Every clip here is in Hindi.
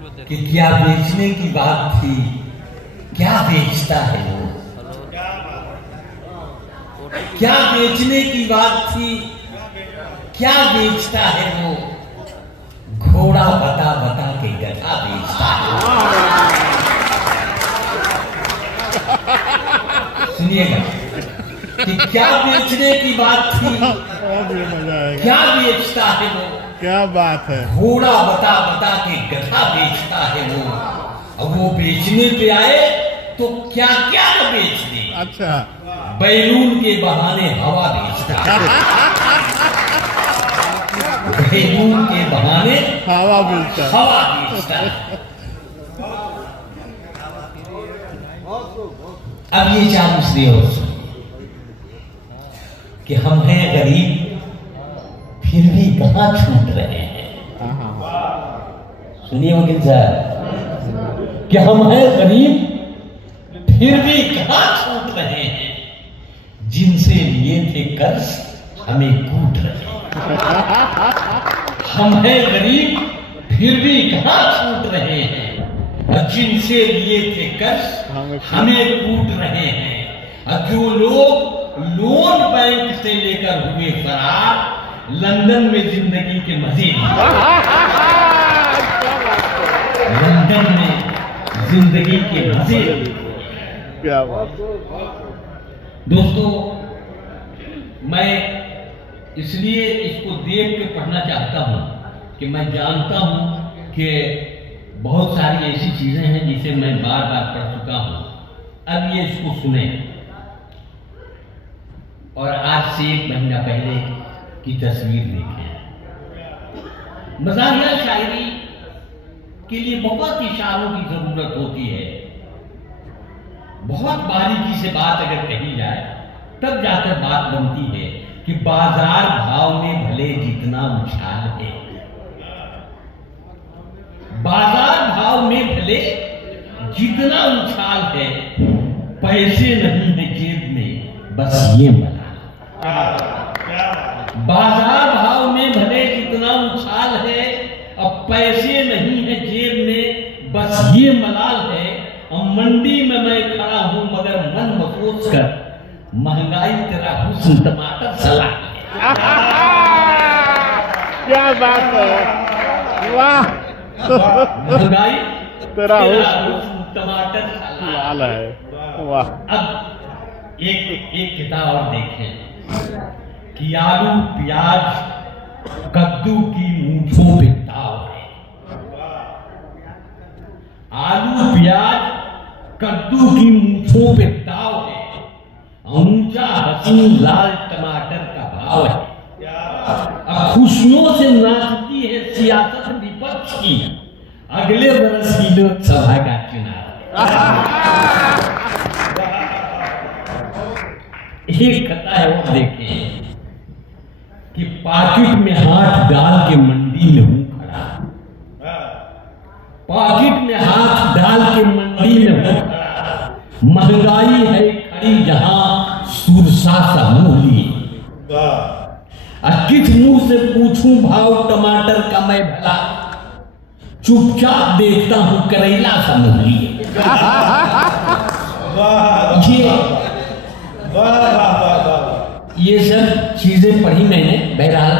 कि क्या बेचने की बात थी, क्या बेचता है वो। क्या बेचने की बात थी, क्या बेचता है वो। घोड़ा बता बता के गधा बेचता है। सुनिएगा कि क्या बेचने की बात थी, क्या बेचता है वो। क्या बात है। घोड़ा बता बता के गधा बेचता है वो। अब वो बेचने पे आए तो क्या क्या न बेच दे। अच्छा, बैलून के बहाने हवा बेचता है। बैलून के बहाने हवा बेचता है। हवा बेचता है। अब ये चार इसलिए हो कि हम हैं गरीब फिर भी कहां छूट रहे हैं। सुनिए वकील साहब कि हम हैं गरीब फिर भी कहां छूट रहे हैं। जिनसे लिए थे कर्ज हमें कूट रहे हैं। हम हैं गरीब फिर भी कहां छूट रहे हैं। और जिनसे लिए थे कर्ज हमें कूट रहे हैं। और जो लोग लोन बैंक से लेकर हुए फरार लंदन में जिंदगी के मजे। लंदन में जिंदगी के मजे। क्या बात। दोस्तों मैं इसलिए इसको देख के पढ़ना चाहता हूं कि मैं जानता हूं कि बहुत सारी ऐसी चीजें हैं जिसे मैं बार बार पढ़ चुका हूं। अब ये इसको सुने और आज से 1 महीना पहले की तस्वीर देखें। मज़ाहिया शायरी के लिए बहुत इशारों की जरूरत होती है। बहुत बारीकी से बात अगर कही जाए तब जाकर बात बनती है कि बाजार भाव में भले जितना उछाल है। बाजार भाव में भले जितना उछाल है, पैसे नहीं है जेब में बस ये मलाल। बाजार भाव में भले जितना उछाल है, अब पैसे नहीं है जेब में बस ये मलाल है। और मंडी में मैं खड़ा हूं मगर मन में सोच कर महंगाई तेरा हुस्न टमाटर सलाह है। क्या बात है, वाह। महंगाई तेरा हुस्न टमाटर सलाह है, वाह। अब एक किताब और देखें कि आलू प्याज कद्दू की मूंछों पे दाव है। आलू प्याज कद्दू की मूंछों पे दाव है। ऊंचा हसीन लाल टमाटर का भाव है। खुशियों से नाचती है सियासत विपक्ष की। अगले बरस की लोकसभा का चुनाव। एक कथा है वो देखें कि पाकिट में हाथ डाल के मंडी में हूं खड़ा। पाकिट में हाथ डाल के मंडी में हूं खड़ा। महंगाई है खड़ी जहां सुरसा सा मुंह लिए। किस मुंह से पूछूं भाव टमाटर का मैं भला। चुपचाप देखता हूं करेला सा मुंह लिए। ये सब चीजें पढ़ी मैंने। बहरहाल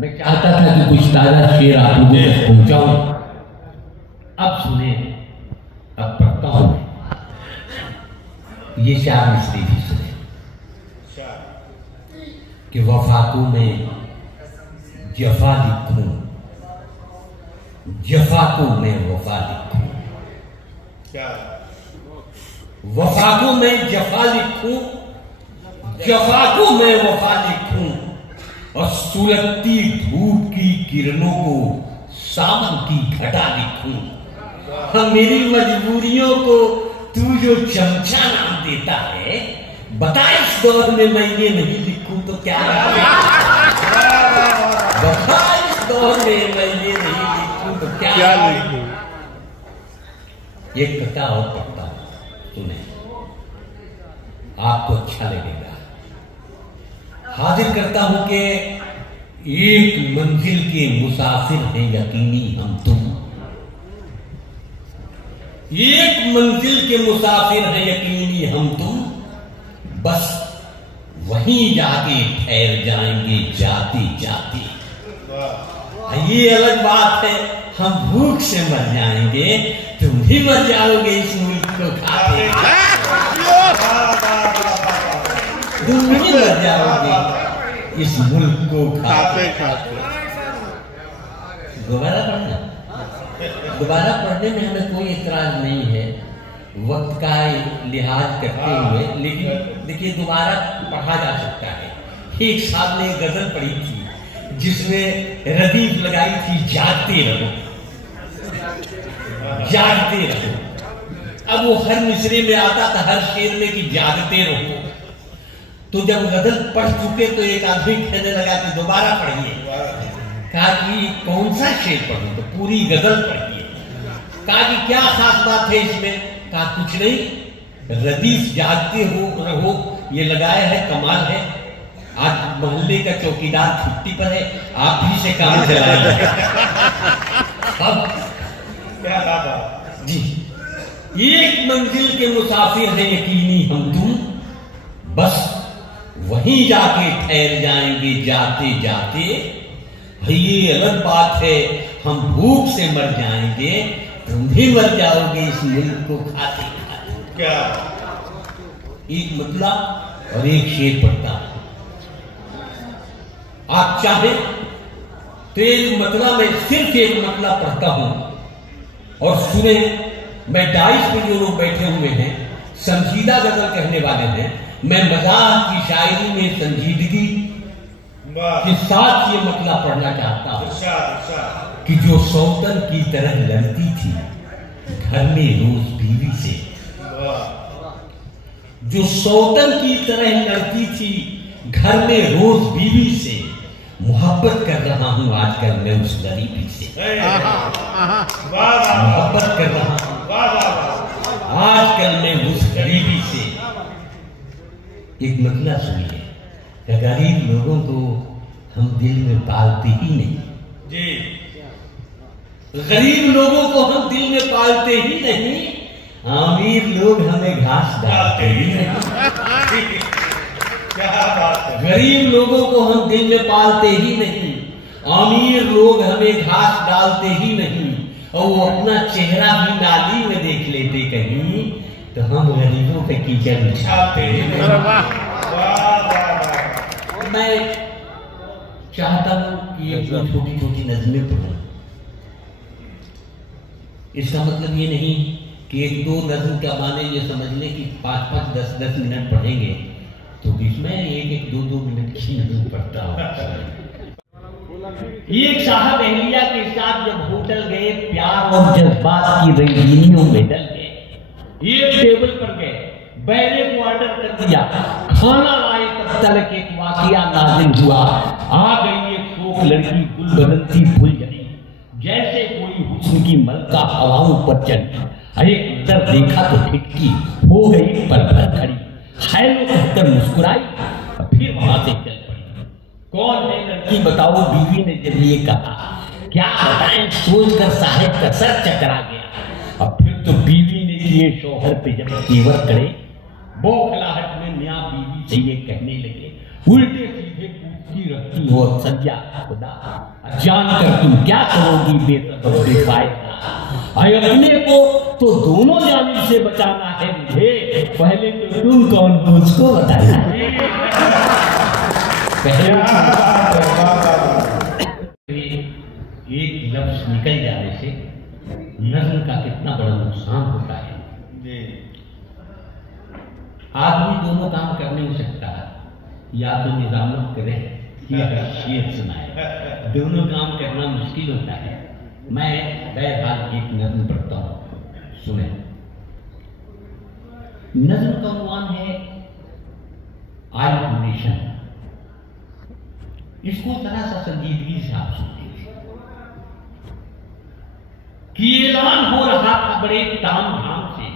मैं चाहता था कि कुछ ताजा शेर आप लोगों तक पहुंचाऊं। अब सुने, अब पढ़ता हूं ये चार मिसरी भी सुने कि वफाकू में जफा लिखूं, जफाकू में वफा लिखूं। वफाकू में जफा लिखूं, जफाकू में वफा लिखूं। और सुलगती धूप की किरणों को सावन की घटा लिखूं। मेरी मजबूरियों को तू जो चमचा नाम देता है, बता इस दौर में मैं ये नहीं लिखूं तो क्या। बता इस दौर में मैं ये नहीं लिखूं तो क्या लिखूं। एक कथा और पढ़ता हूं, सुने, आपको अच्छा लगेगा। हाजिर करता हूं कि एक मंजिल के मुसाफिर हैं यकीनी हम तुम। एक मंजिल के मुसाफिर हैं यकीनी हम तुम, बस वहीं जाके ठहर जाएंगे जाते जाते। ये अलग बात है, हम भूख से मर जाएंगे, तुम भी मर जाओगे इस मुल्क को खाते, तुम भी मर जाओगे इस मुल्क को खाते खाते। दोबारा पढ़ना, दोबारा पढ़ने में हमें कोई इतराज नहीं है वक्त का लिहाज करते हुए, लेकिन देखिए दोबारा पढ़ा जा सकता है। एक साहब ने गजल पढ़ी थी जिसमें रदीफ लगाई थी जागते रहो, जागते रहो। अब वो हर मिसरे में आता था, हर शेर में कि जागते रहो। तो जब गजल पढ़ चुके तो एक आदमी कहने लगा कि दोबारा पढ़िए। कहा कि कौन सा शेर पढ़ूं? तो पूरी गजल पढ़िए। कहा कि क्या खास बात है इसमें? कहा कुछ नहीं, रदीफ जागते हो रहो ये लगाया है, कमाल है। आज मोहल्ले का चौकीदार छुट्टी पर है, आप ही से काम चलाएंगे। अब क्या बात जी, एक मंजिल के मुसाफिर हैं यकीनी हम तुम, बस वहीं जाके ठहर जाएंगे जाते जाते। ये अलग बात है, हम भूख से मर जाएंगे, तुम भी मर जाओगे इस मुल्क को खाते खाते। क्या एक मतला और एक शेर पढ़ता, आप चाहे तो एक मतला में सिर्फ एक मतला पढ़ता हूं और सुने। मैं डाइस पे जो लोग बैठे हुए हैं संजीदा गजल कहने वाले हैं, मैं मजाक की शायरी में संजीदगी के साथ ये मतला पढ़ना चाहता हूं कि जो सौतन की तरह लड़ती थी घर में रोज बीवी से, जो सौतन की तरह लड़ती थी घर में रोज बीवी से, मोहब्बत कर रहा हूं आजकल मैं उस गरीबी से। मोहब्बत कर रहा हूं आजकल मैं उस गरीबी से। एक मतलब सुनिए, गरीब लोगों को हम दिल में पालते ही नहीं जी, गरीब लोगों को हम दिल में पालते ही नहीं, अमीर लोग हमें घास डालते ही नहीं। क्या बात है, गरीब लोगों को हम दिल में पालते ही नहीं, अमीर लोग हमें घास डालते ही नहीं, और वो अपना चेहरा भी नाली में देख लेते कहीं तो हम गरीबों पे कीचड़ बिछाते। मैं चाहता हूं कि ये छोटी छोटी नज़में पढ़ूं। इसका मतलब ये नहीं कि एक दो नज़म का माने ये समझ लें कि 5-5, 10-10 मिनट पढ़ेंगे तो इसमें एक दो मिनट की नज़म पढ़ता हूं। एक साहब अहलिया के साथ जब होटल गए, प्यार और जज्बात की रंगीनियों में डल गए, एक टेबल पर गए, बैरे को ऑर्डर कर दिया, खाना लाए, तब तक एक वाकया नाज़िल हुआ। आ गई एक शोक लड़की, गुल बदनती भूल गई, जैसे कोई हुस्न की मलका हवाओं पर चढ़ी। एक नजर देखा तो खिड़की हो गई पल भर खड़ी, हेलो कहकर मुस्कुराई, फिर वहां से चल पड़ी। कौन है लड़की बताओ, बीवी ने जब ये कहा, क्या बताएं सोचकर साहिब का सर चकरा गया। अब फिर तो बीवी ने किए शौहर पे जब तेवर करे, बौखलाहट में मियां बीवी से ये कहने लगे, उल्टे सीधे पूछती रहती हो सज्जा खुदा, जानकर तुम क्या करोगी बेसबब बेफायदा। अपने को तो दोनों जानिब से बचाना है मुझे, पहले तो तुम कौन हो उसको बताना है। पहले एक लफ्ज निकल जाने से नज़्म का कितना बड़ा नुकसान होता है। आदमी दोनों काम कर नहीं सकता, या तो निजामत करे या शेर सुनाए, दोनों काम करना मुश्किल होता है। मैं बहरहाल एक नज़्म पढ़ता हूं, सुने। नज़्म का उन्वान है आइसोलेशन। इसको जरा सा संजीदगी से आप सुनिए कि ऐलान हो रहा था बड़े ताम झाम से,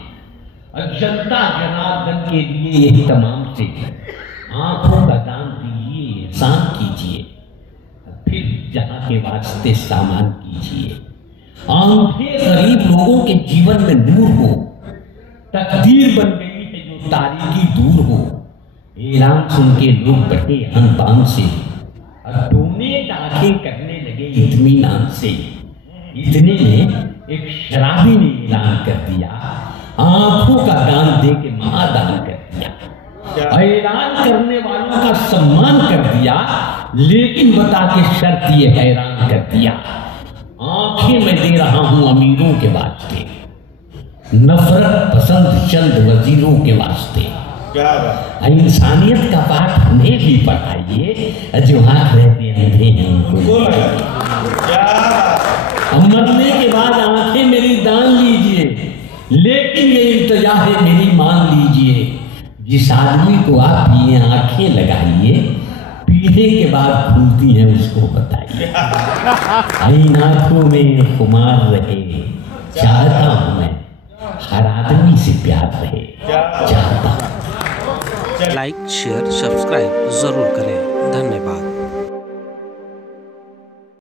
जनता जनार्दन के लिए यही तमाम से, आंखों का दान दीजिए, एहसान कीजिए, फिर जहां के वास्ते सामान कीजिए। आंखें गरीब लोगों के जीवन में नूर हो, तकदीर बन गई है जो तारीकी दूर हो। ऐलान सुन के लोग बढ़े अनपान से, टोने टाके करने लगे इत्मीनान से। इतने में एक शराबी ने ऐलान कर दिया, आंखों का दान दे के महादान कर दिया। ऐलान करने वालों का सम्मान कर दिया, लेकिन बता के शर्त ये हैरान कर दिया, आंखें मैं दे रहा हूं अमीरों के वास्ते, नफरत पसंद चंद वजीरों के वास्ते। इंसानियत का पाठ हमें भी पढ़ाइए, जो हाथ रहते अंधे हैं उनको। मरने के बाद आंखें मेरी दान लीजिए, लेकिन ये इल्तिजा है मेरी मान लीजिए। जिस आदमी को आप ये आंखें लगाइए, पीने के बाद खुलती हैं उसको बताइए। इन आंखों में खुमार रहे, चाहता हूं मैं हर आदमी से प्यार रहे, चाहता हूं। लाइक शेयर सब्सक्राइब जरूर करें।